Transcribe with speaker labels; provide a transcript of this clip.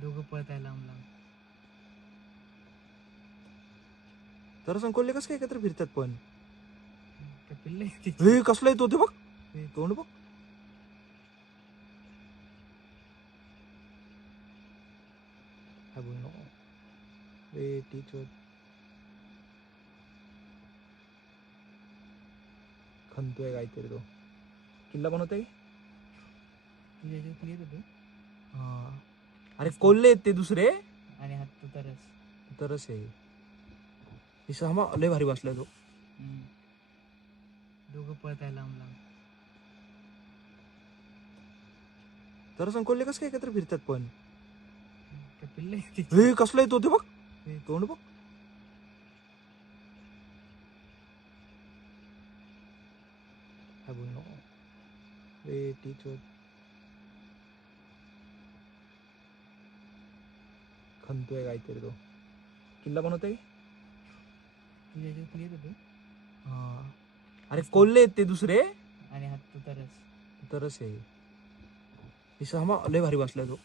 Speaker 1: दोघं पळत आहे लांब लांब.
Speaker 2: तर संकोले कसं काय एकत्र फिरतात पण?
Speaker 1: पिल्ले
Speaker 2: हे कसलं येतो ते बघ.
Speaker 1: हे.
Speaker 2: तोंड बघ. काय बोलू नको ए टीचर. खणतोय काहीतरी तो. किल्ला बनवतोय?
Speaker 1: तुझ्या याच्यात येत होते?
Speaker 2: अरे कोल्हे आहेत ते दुसरे?
Speaker 1: आणि हात तू तरच
Speaker 2: तरच आहे. हे सामा लय भारी बसलाय तो.
Speaker 1: हम्म. दोघं पळत आहे लांब लांब.
Speaker 2: तर संकोले कसं काय एकत्र फिरतात पण?
Speaker 1: ते पिल्ले
Speaker 2: हे कसलं येतो ते बघ.
Speaker 1: हे.
Speaker 2: तोंड बघ. काय बोलू नको ए टीचर. खणतोय काहीतरी तो किल्ला बनवतोय हा अरे कोल्हे आहेत ते दुसरे
Speaker 1: आणि हात तू तरच
Speaker 2: तरच आहे हे सामा लय भारी बसलाय तो